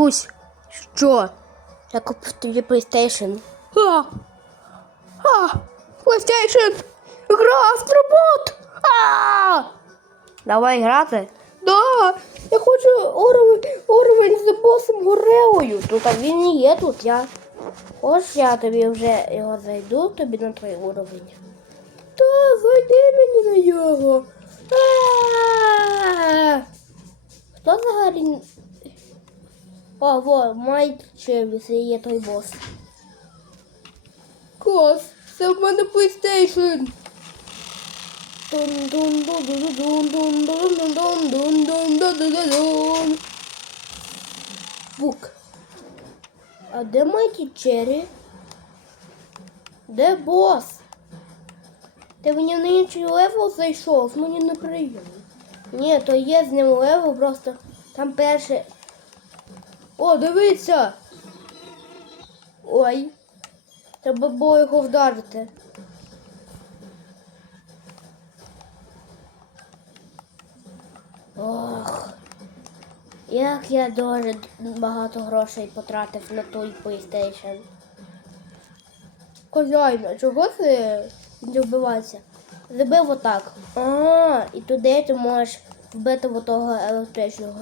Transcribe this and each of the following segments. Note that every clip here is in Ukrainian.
Бабусь, що? Я купив тобі PlayStation. А! А! PlayStation! Гра Астробот! А! Давай грати. Да! Я хочу уровень, уровень з босом Горелою. Тут а він не є тут. Я. Ось я тобі вже його зайду, тобі на твій уровень. Та, зайди мені на нього. А! Хто взагалі? О, во, майчевіс є той бос. Клас, це в мене PlayStation. Бук. А де Майки черри? Де бос? Ти мені на інший левел зайшов, мені неприємно. Ні, то є з ним левел, просто там перший... О, дивіться! Ой. Треба було його вдарити. Ох. Як я дуже багато грошей потратив на той PlayStation. Козайна, чого ти не вбивається? Забив отак. А, і туди ти можеш вбити в того електричного.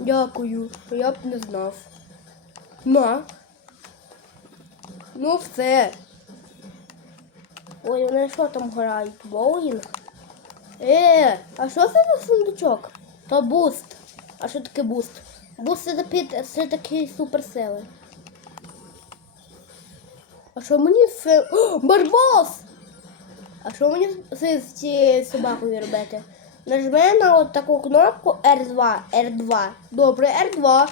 Дякую, я б не знав. На. Ну все. Ой, вони що там грають? Боулінг? Е, а що це за сундучок? То буст. А що таке буст? Буст це, під, це такий суперсили. А що мені з... Барбос! А що мені з цією собакою робити? Нажми на от таку кнопку R2, R2. Добре, R2.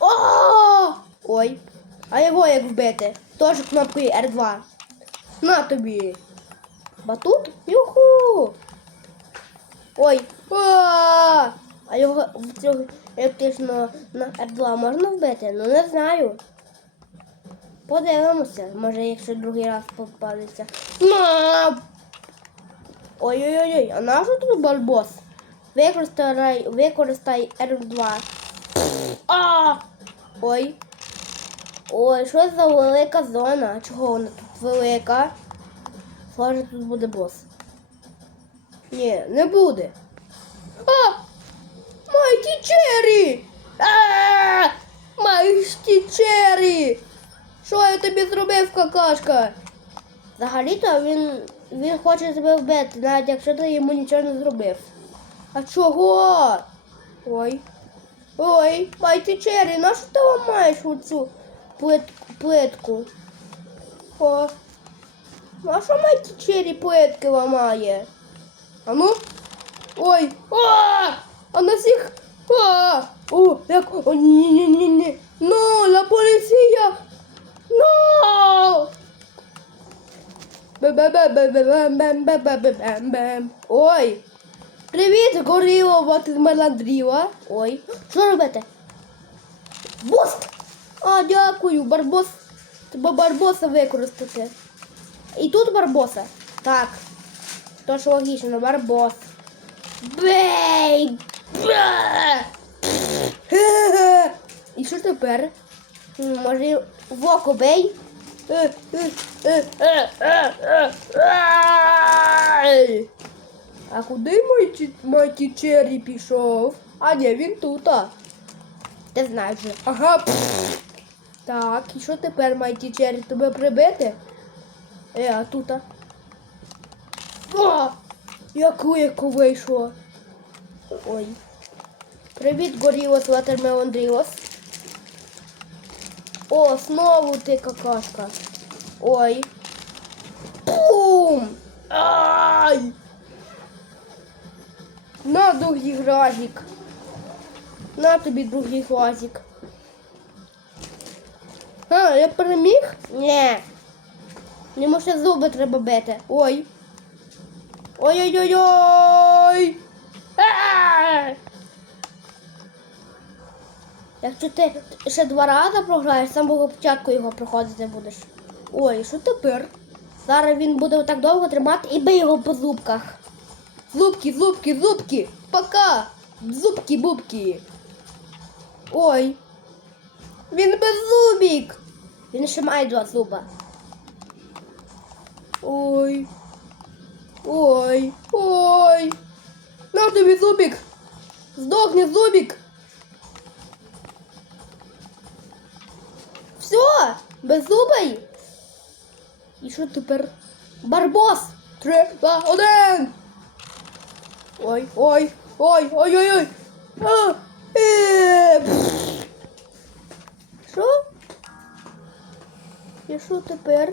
О! Ой. А його як вбити? Теж кнопкою R2. На тобі. Батут? Юху! Ой! А! А його в цього електричного на R2 можна вбити? Ну не знаю. Подивимося, може, якщо другий раз попадеться. Ой-ой-ой, а на тут бальбос? Використай, використай R2. А! Ой. Ой, що за велика зона? Чого вона тут велика? Схоже, тут буде бос. Ні, не буде. А! Майті Черрі! А! Майті Черрі! Що я тобі зробив, какашка? Взагалі-то він, він хоче тебе вбити, навіть якщо ти йому нічого не зробив. А чого? Ой. Ой, Майті Черрі, на що ти ламаєш оцю плит, плитку? О. А що Майті Черрі плитки ламає? А ну? Ой! А! А на всіх! О, як? О, ні, ні, ні, ні. Ну, la поліція! Ой! Привіт, горіло, меландріла. Ой, що робити? Буст! А, дякую, барбос. Треба барбоса використати. І тут барбоса. Так. То ж логічно, барбос. Бей! Бе! І що тепер? Може, в око бей? А куди Майті Черрі пішов? А ні, він тут. а. Ти знаєш вже. Ага. пф. Так, і що тепер, Майті Черрі, тебе прибити? Е, а тут? а? О! Як легко вийшло. Ой. Привіт, Горілос, Ватермелон Дрілос. О, знову ти какашка. Ой. Пум! Ай! На другий гразик. На тобі другий глазик. А, я переміг? Ні. Йому ще зуби треба бити. Ой. Ой-ой-ой-ой! Якщо ти ще два рази програєш, з самого початку його проходити будеш. Ой, що тепер? Зараз він буде так довго тримати і бий його по зубках. Зубки, зубки, зубки! Пока! Зубки-бубки! Ой, Він беззубік! Він ще має два зуба. Ой. Ой. Ой. На тобі зубік! Здохни, зубік! Все, беззубий! І що тепер? Барбос! Три, два, один! Ой, ой, ой, ой, ой, ой! А, е. Що? І що тепер?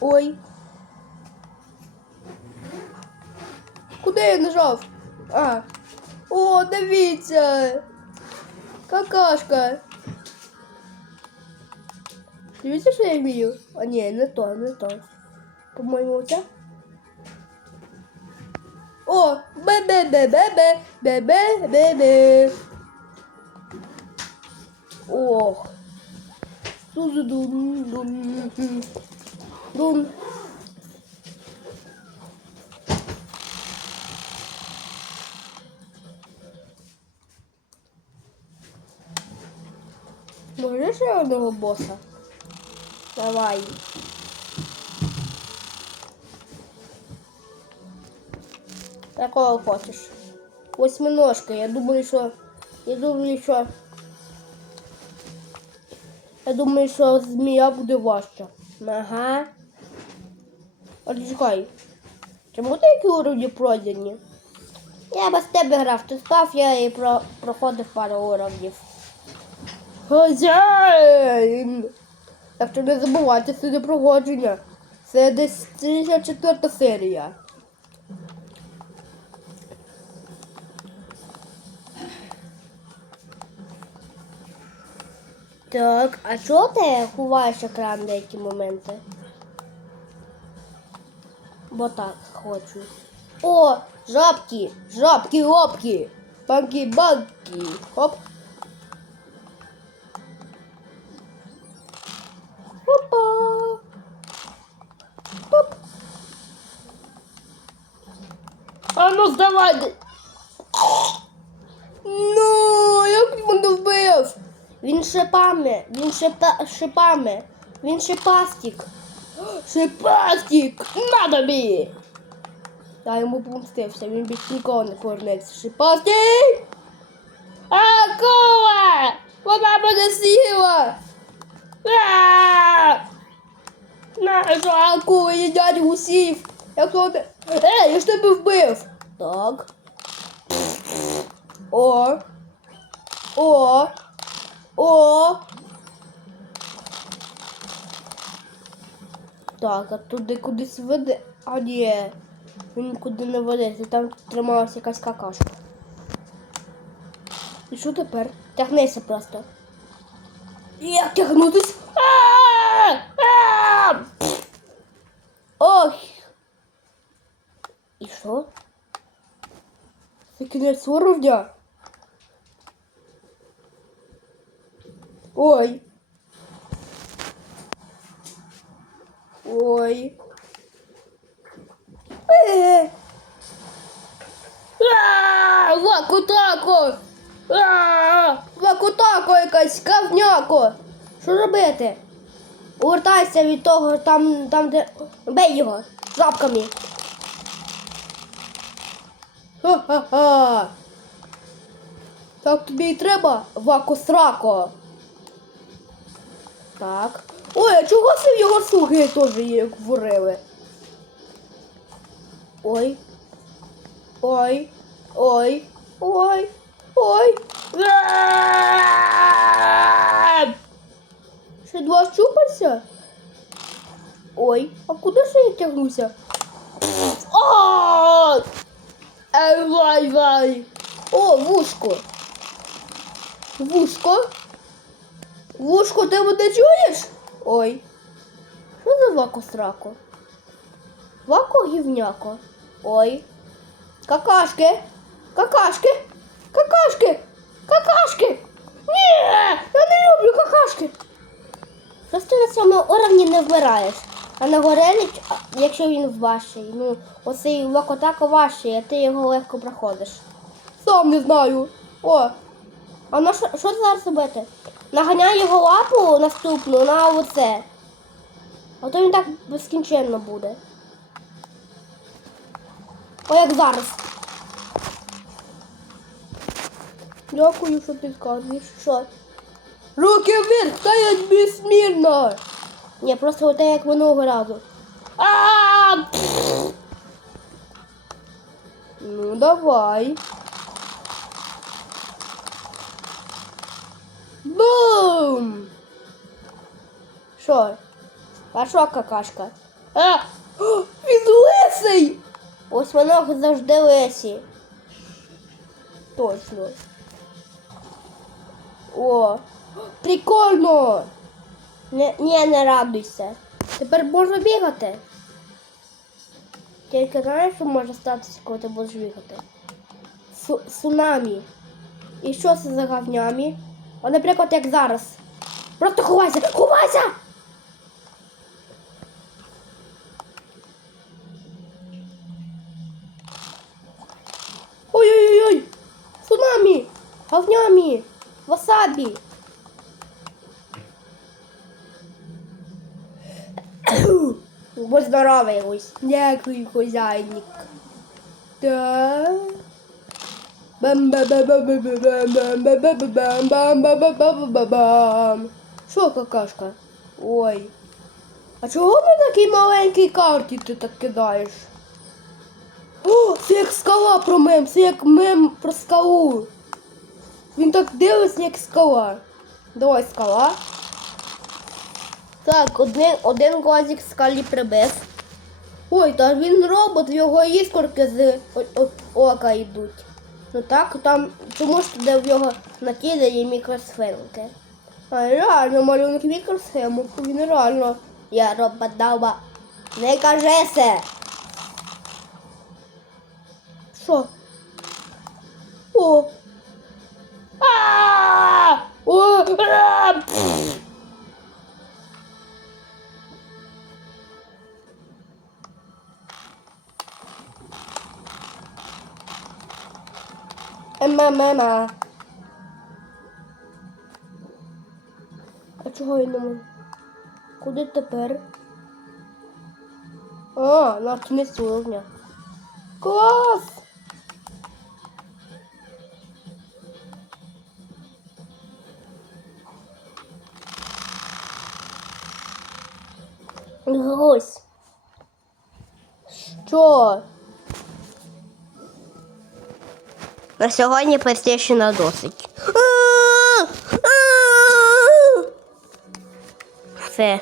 Ой. Куди я нажав? А. О, дивіться! Какашка! Дивіться, що я вмію? А ні, не то, не то. По-моєму, оце. О, бе-бе-бе-бе-бе, бе-бе-бе-бе. Ох. Сузу-дун, дун, дун. Дун. Може ще одного боса? Давай. Какого хочеш? Восьминожка. Я думаю, що. Я думаю, що. Я думаю, що змія буде важча. Ага. А чекай. Чому такі уровні пройдені? Я без тебе грав, ти став, я і про... проходив пару уровнів. Хазяїн! Так що не забувайте сюди проходження. Це десь 34 серія. Так, а чого ти ховаєш екран деякі моменти? Бо так хочу. О, жабки! Жабки, лапки! Банки, банки! Хоп! А ну здавай! Ну, як він вбив? Він шипами, він шипа, шипами, він шипастик. Шипастик! На тобі! Я йому помстився, він більше ніколи не повернеться. Шипастик! Акула! Вона мене з'їла! Наша акула їдять гусів! Якщо ти... Ей, я ж тебе вбив! Так. О! О! О! Так, а туди кудись веде. А ні. Він нікуди не ведеться, там трималася якась какашка. І що тепер? Тягнися просто. Як тягнутись? Ох! І що? Це кінець уровня? Ой. Ой. Е. Вакутако! Вакутако якась кавняко! Що робити? Увертайся від того там, там де. Бей його жабками. Ха-ха-ха. Так тобі і треба, Вако-срако. Так. Ой, а чого це його слуги теж є говорили? Ой. Ой. Ой. Ой. Ой. Ще два щупальця? Ой, а куди ж я тягнуся? А! Ай, вай, вай. О, вушко. Вушко. Вушко, ти мене чуєш? Ой. Що за вако срако? Вако гівняко. Ой. Какашки. Какашки. Какашки. Какашки. Ні, я не люблю какашки. Просто на цьому уровні не вмираєш. А на горелі, якщо він важчий, ну, оцей вакотако важчий, а ти його легко проходиш. Сам не знаю. О. А на що, що зараз робити? Наганяй його лапу наступну на оце. А то він так безкінченно буде. О, як зараз. Дякую, що ти підказуєш. Що? Руки вверх, стоять безсмірно. Ні, просто оте як минулого разу. А! Ну, давай. Бум! Що? А що какашка? А! Він лисий! Ось воно завжди лисі. Точно. О! Прикольно! Не, ні, не радуйся. Тепер можна бігати. Тільки знаєш, що може статися, коли ти будеш бігати? Су цунамі. І що це за говнямі? О, наприклад, як зараз. Просто ховайся! Ховайся! Ой-ой-ой! Цунамі! Говнямі! Васабі! Будь здоровий ось. Дякую, хозяйник. Так. Що какашка? Ой. А чого на такій маленькій карті ти так кидаєш? О, це як скала про мем, це як мем про скалу. Він так дивиться, як скала. Давай скала. Так, один, один глазик скалі прибив. Ой, та він робот, в його іскорки з ока йдуть. Ну так, там, тому що де в його на тілі є мікросхемки. А реально малюнок мікросхемок, він реально. Я робот-даба. Не кажеся. Що? О! А! О! А! Пф! Ема-мема. А чого я не можу? Куди тепер? А, на кінець уровня. Клас! Гусь. Що? На сьогодні PlayStation досить. Все.